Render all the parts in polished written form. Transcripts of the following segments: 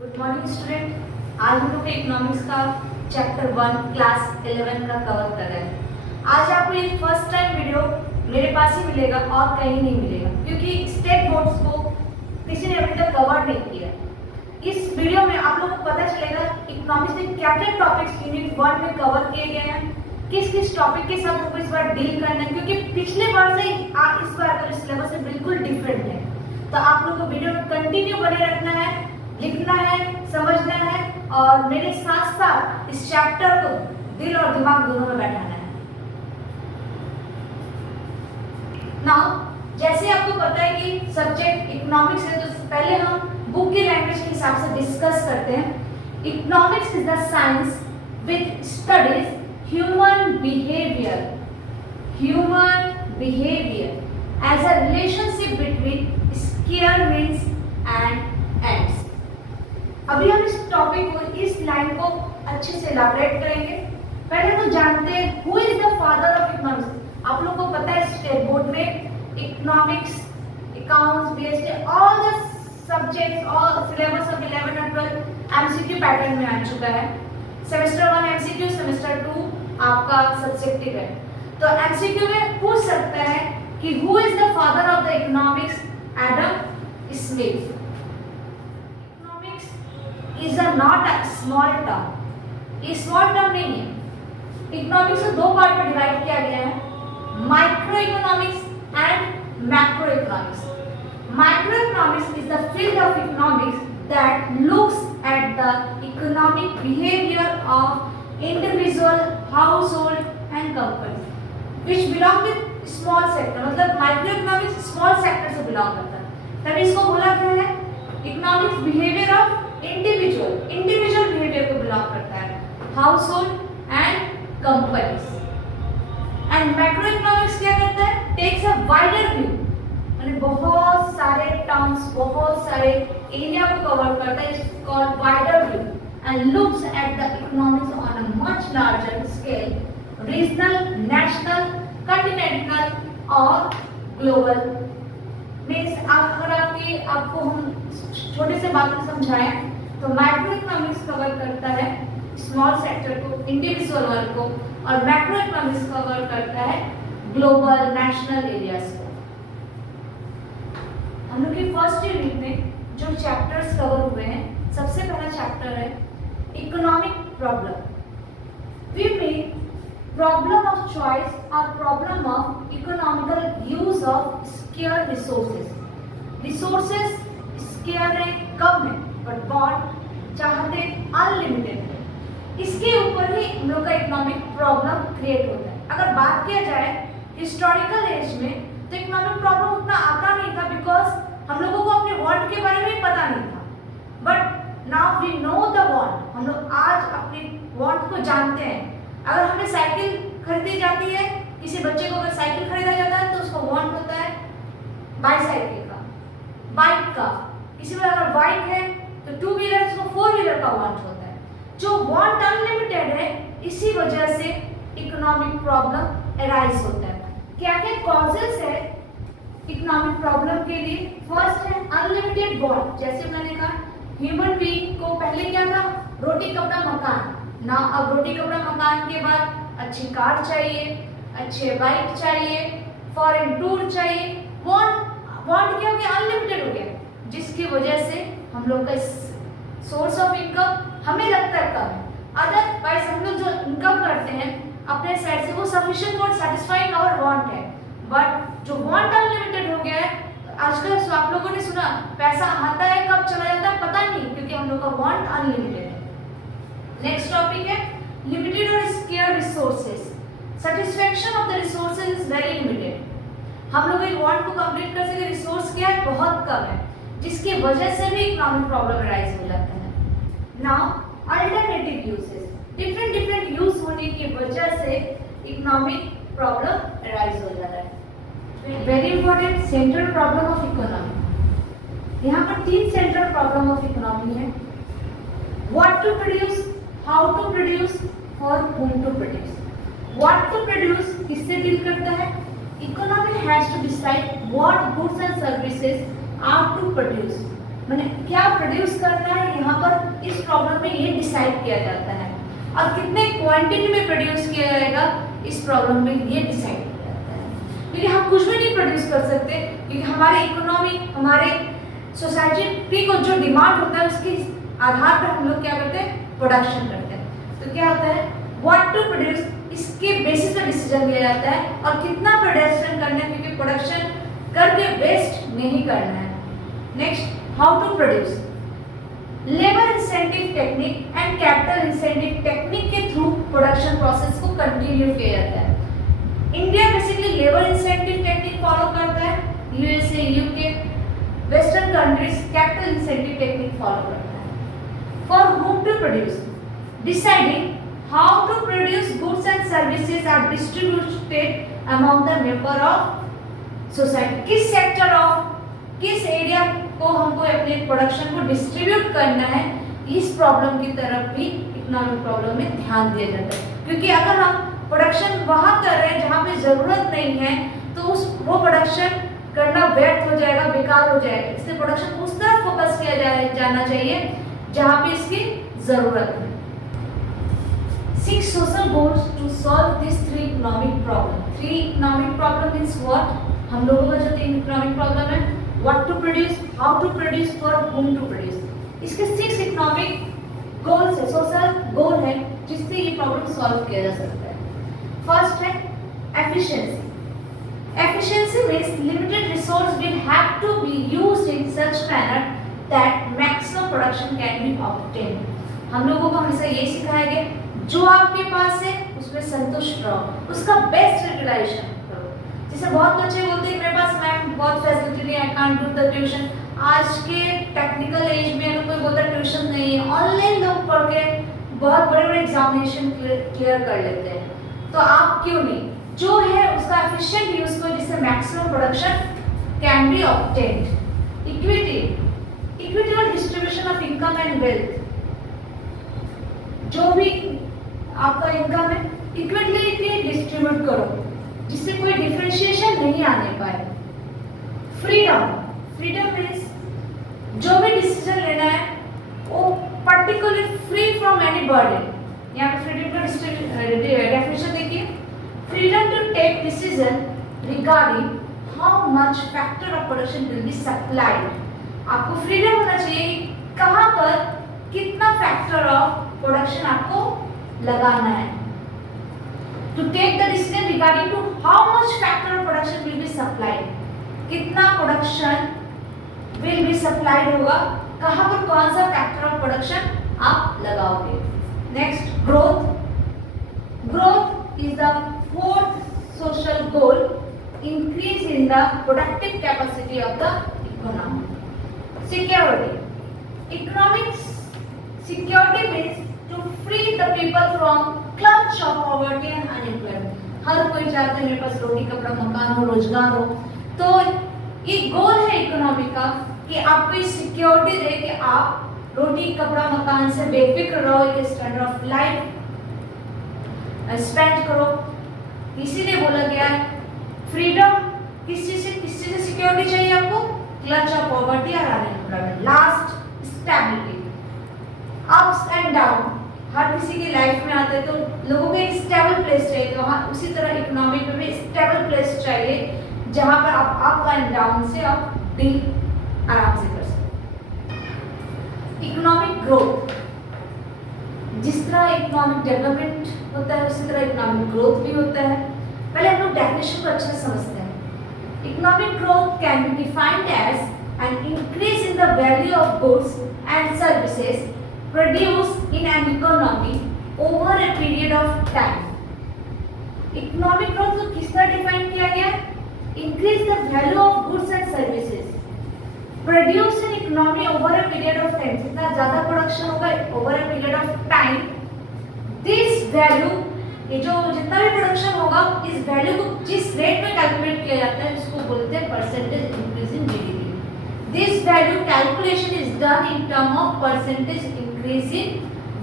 Good morning student. आज हम लोग इकोनॉमिक्स का चैप्टर 1 क्लास 11 का कवर कर रहे हैं। आज आपको ये फर्स्ट टाइम वीडियो मेरे पास ही मिलेगा और कहीं नहीं मिलेगा, क्योंकि स्टेट बोर्ड्स को किसी ने अभी तक कवर नहीं किया। इस वीडियो में आप लोगों को पता चलेगा इकोनॉमिक्स में क्या क्या टॉपिक्स यूनिट 1 में कवर किए गए हैं, किस किस टॉपिक के साथ हमको इस बार डील करना है, क्योंकि पिछले बार से इस बार का सिलेबस बिल्कुल डिफरेंट है। तो आप लोगों को वीडियो में कंटिन्यू बने रखना है, लिखना है, समझना है और मेरे साथ साथ इस चैप्टर को दिल और दिमाग दोनों में बैठाना है। नाउ जैसे आपको पता है कि सब्जेक्ट इकोनॉमिक्स है, तो पहले हम बुक की लैंग्वेज के हिसाब से डिस्कस करते हैं। Economics is the science which studies human behaviour as a relationship between square means and ends. अभी हम इस टॉपिक को, इस लाइन को अच्छे से इलैबोरेट करेंगे। पहले तो जानते हैं who is the father of economics. आप लोगों को पता है स्टेट बोर्ड में economics, accounts, BST, all the subjects और सिलेबस ऑफ 11 और 12 एमसीक्यू पैटर्न में आ चुका है। सेमेस्टर 1 एमसीक्यू, सेमेस्टर 2 आपका सब्जेक्टिव है। तो एमसीक्यू में पूछ सकता है कि who is the father of the economics? Adam Smith. Is not a small term. ये स्मॉल टर्म नहीं है। इकोनॉमिक्स को दो पार्ट में डिवाइड किया गया है, micro economics and macro economics. Micro economics is the field of economics that looks at the economic behaviour of individual, household and company which belong with small sector. मतलब micro economics small sector से belong करता है, तभी इसको बोला गया है economics behaviour of individual behaviour को बिलोंग करता है, household and companies. And macro economics क्या करता है? टेक्स अ वाइडर व्यू, यानी बहुत सारे टर्म्स, बहुत सारे एरिया को कवर करता है, it's called wider view and looks at the economics on a much larger scale, regional, national, continental और ग्लोबल। मीन्स अगर आपको हम छोटे से बात में समझाएं तो माइक्रो इकोनॉमिक्स कवर करता है स्मॉल सेक्टर को, इंडिविजुअल वर्क को, और मैक्रो इकोनॉमिक्स कवर करता है ग्लोबल, नेशनल एरियाज को। हम लोग की फर्स्ट यूनिट में जो चैप्टर्स कवर हुए हैं, सबसे पहला चैप्टर है economic problem. We mean problem of choice और problem of economical use of scarce resources. Resources scarce है, कम है, बट बॉन्ड चाहते अनलिमिटेड है। इसके ऊपर ही हम लोग का इकोनॉमिक प्रॉब्लम क्रिएट होता है। अगर बात किया जाए हिस्टोरिकल एज में, तो इकोनॉमिक प्रॉब्लम उतना आता नहीं था, बिकॉज हम लोगों को अपने वांट के बारे में पता नहीं था। But now we know the want. हम लोग आज अपने वांट को जानते हैं। अगर हमें साइकिल खरीदी जाती है, किसी बच्चे को अगर साइकिल खरीदा जाता है तो उसका वांट होता है बाईसाइकिल का, बाइक का। किसी को अगर बाइक है तो 2 व्हीलर, उसको 4 व्हीलर का वांट होता है। जो वांट अनलिमिटेड है, इसी वजह से इकोनॉमिक प्रॉब्लम अराइज होता है। क्या क्या कॉजेस है इकोनॉमिक प्रॉब्लम के लिए? फर्स्ट है अनलिमिटेड वांट। जैसे मैंने कहा ह्यूमन बीइंग को पहले क्या था? रोटी कपड़ा मकान। ना अब रोटी कपड़ा मकान के बाद अच्छी कार चाहिए, अच्छे बाइक चाहिए, फॉरेन टूर चाहिए। वांट क्या हो गया? अनलिमिटेड हो गया, जिसकी वजह से हम लोग का सोर्स ऑफ इनकम हमें लगता है कम है। अदरवाइज हम लोग जो इनकम करते हैं अपने साइड से, वो sufficient for satisfying our want है। बट जो वांट अनलिमिटेड हो गया है, आजकल आप लोगों ने सुना पैसा आता है कब चला जाता है पता नहीं, क्योंकि हम लोग का वांट अनलिमिटेड है। नेक्स्ट टॉपिक है लिमिटेड और square resources. Satisfaction of the resources is very limited. हम लोग एक वांट को कंप्लीट कर सके, रिसोर्स क्या है? बहुत कम है, जिसकी वजह से भी इकोनॉमिक प्रॉब्लम राइज हो जाता है। Now alternative uses, different use होने की वजह से इकोनॉमिक प्रॉब्लम राइज हो जाता है। Very important, central problem of economy. यहाँ पर 3 सेंट्रल प्रॉब्लम ऑफ इकोनॉमी है। What to produce, how to produce और whom to produce। What to produce किससे डील करता है? Economy has to decide what goods and services are to produce। मैंने क्या produce करना है, यहाँ पर इस प्रॉब्लम में ये डिसाइड किया जाता है, और कितने क्वांटिटी में प्रोड्यूस किया जाएगा इस प्रॉब्लम में ये डिसाइड किया जाता है। क्योंकि हम कुछ भी नहीं प्रोड्यूस कर सकते, क्योंकि हमारे इकोनॉमी, हमारे सोसाइटी को जो डिमांड होता है उसके आधार पर हम लोग क्या करते हैं, प्रोडक्शन करते हैं। तो क्या होता है, व्हाट टू प्रोड्यूस, इसके बेसिस पर डिसीजन लिया जाता है, और कितना प्रोडक्शन करना है, क्योंकि प्रोडक्शन करके वेस्ट नहीं करना है। Next, how to produce, labour incentive technique and capital incentive technique के थ्रू प्रोडक्शन प्रोसेस को कंटिन्यू किया जाता है। India basically labour incentive technique follow करता है, USA, UK, western countries capital incentive technique follow करता है। For whom to produce, deciding how to produce goods and services are distributed among the member of society। किस sector of, किस area को हमको अपने production को डिस्ट्रीब्यूट करना है, इस प्रॉब्लम की तरफ भी इकोनॉमिक प्रॉब्लम में ध्यान दिया जाता है। क्योंकि अगर हम प्रोडक्शन वहां कर रहे हैं जहां पे जरूरत नहीं है, तो वो प्रोडक्शन करना व्यर्थ हो जाएगा, बेकार हो जाएगा। इसलिए प्रोडक्शन उस तरफ फोकस किया जाना चाहिए जहां पे इसकी जरूरत है। 6 social goals to solve these 3 economic problem। 3 economic problem means what? हम लोगों का जो 3 economic problem है, what to produce, how to produce, for whom to produce, इसके 6 economic goals है, social goal है, जिससे ये प्रॉब्लम सॉल्व किया जा सकता है। फर्स्ट है efficiency। Efficiency means limited resource will have to be used in such manner that maximum production can be obtained। हम लोगों को हमेशा ये सिखाया गया, जो आपके पास है उसमें संतुष्ट रहो, उसका बेस्ट यूटिलाइजेशन करो। जैसे बहुत बच्चे बोलते हैं मेरे पास मैम बहुत फैसिलिटी नहीं, I can't do the tuition. आज के टेक्निकल एज में अगर कोई बोलता ट्यूशन नहीं है, ऑनलाइन लोग पढ़ के बहुत बड़े बड़े एग्जामिनेशन क्लियर कर लेते हैं, तो आप क्यों नहीं, जो है उसका एफिशिएंट यूज करो जिससे maximum production can be obtained. Equity, equitable distribution of income and wealth, जो भी आपका इनकम है इक्विटली डिस्ट्रीब्यूट करो जिससे कोई डिफरेंशिएशन नहीं आने पाए। फ्रीडम, फ्रीडम मींस जो भी डिसीजन लेना है वो particularly free from any burden. यहाँ पे फ्रीडम का डेफिनेशन देखिए, freedom to take decision regarding how much factor of production will be supplied. आपको फ्रीडम होना चाहिए कहाँ पर कितना फैक्टर ऑफ प्रोडक्शन आपको लगाना है। To take the decision regarding to how much factor of production will be supplied, कितना प्रोडक्शन विल बी सप्लाइड होगा, कहाँ पर कौन सा फैक्टर ऑफ प्रोडक्शन आप लगाओगे। Next, growth, growth is the 4th social goal, increase in the productive capacity of the economy. Security, economic security means to free the people from clutch of poverty and unemployment। हर कोई चाहता है मेरे पास रोटी कपड़ा मकान हो, रोजगार हो, तो ये गोल है इकोनॉमी का कि आपको ये सिक्योरिटी दे कि आप रोटी कपड़ा मकान से बेफिक्र रहो, एक स्टैंडर्ड ऑफ लाइफ स्पेंड करो। इसीलिए बोला गया है फ्रीडम, किस चीज से सिक्योरिटी चाहिए आपको, क्लच ऑफ पॉवर्टी और unemployment. Last, stability, ups and down हर किसी की लाइफ में आता है, तो लोगों को एक स्टेबल प्लेस चाहिए, तो हाँ उसी तरह इकोनॉमिक में भी स्टेबल प्लेस चाहिए जहां पर आप अप एंड डाउन से आप डील आराम से कर सकते। इकोनॉमिक ग्रोथ, जिस तरह इकोनॉमिक डेवलपमेंट होता है उसी तरह इकोनॉमिक ग्रोथ भी होता है। पहले हम लोग डेफिनेशन को अच्छे से समझते हैं। Economic growth can be defined as an increase in the value of goods and services produced in an economy over a period of time। Economic growth को किस तरह डिफाइन किया गया? Increase the value of goods and services produced in economy over a period of time। जितना ज़्यादा production होगा over a period of time, this value, ये जो जितना भी प्रोडक्शन होगा इस वैल्यू को जिस रेट में कैलकुलेट किया जाता है उसको बोलते हैं percentage increase in GDP. This value calculation is done in term of percentage increase in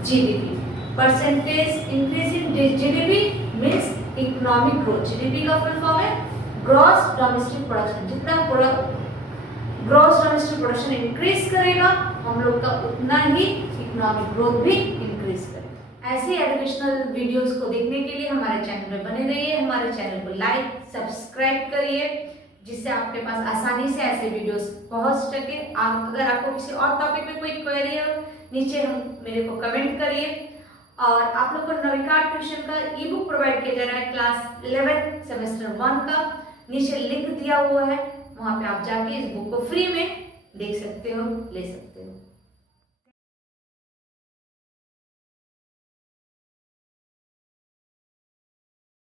GDP. Percentage increase in GDP means economic growth. GDP का फुल फॉर्म है ग्रॉस डोमेस्टिक प्रोडक्शन। जितना ग्रॉस डोमेस्टिक प्रोडक्शन इंक्रीज करेगा, हम लोग का उतना ही economic growth भी increase करेगा। ऐसे एजुकेशनल वीडियोस को देखने के लिए हमारे चैनल में बने रहिए, हमारे चैनल को लाइक सब्सक्राइब करिए, जिससे आपके पास आसानी से ऐसे वीडियोस पहुंच सके। अगर आपको किसी और टॉपिक में कोई क्वेरी हो, नीचे मेरे को कमेंट करिए। और आप लोग को नविकार ट्यूशन का ई बुक प्रोवाइड किया जा रहा है क्लास 11 सेमेस्टर 1 का, नीचे लिंक दिया हुआ है, वहां पे आप जाके इस बुक को फ्री में देख सकते हो, ले सकते हो।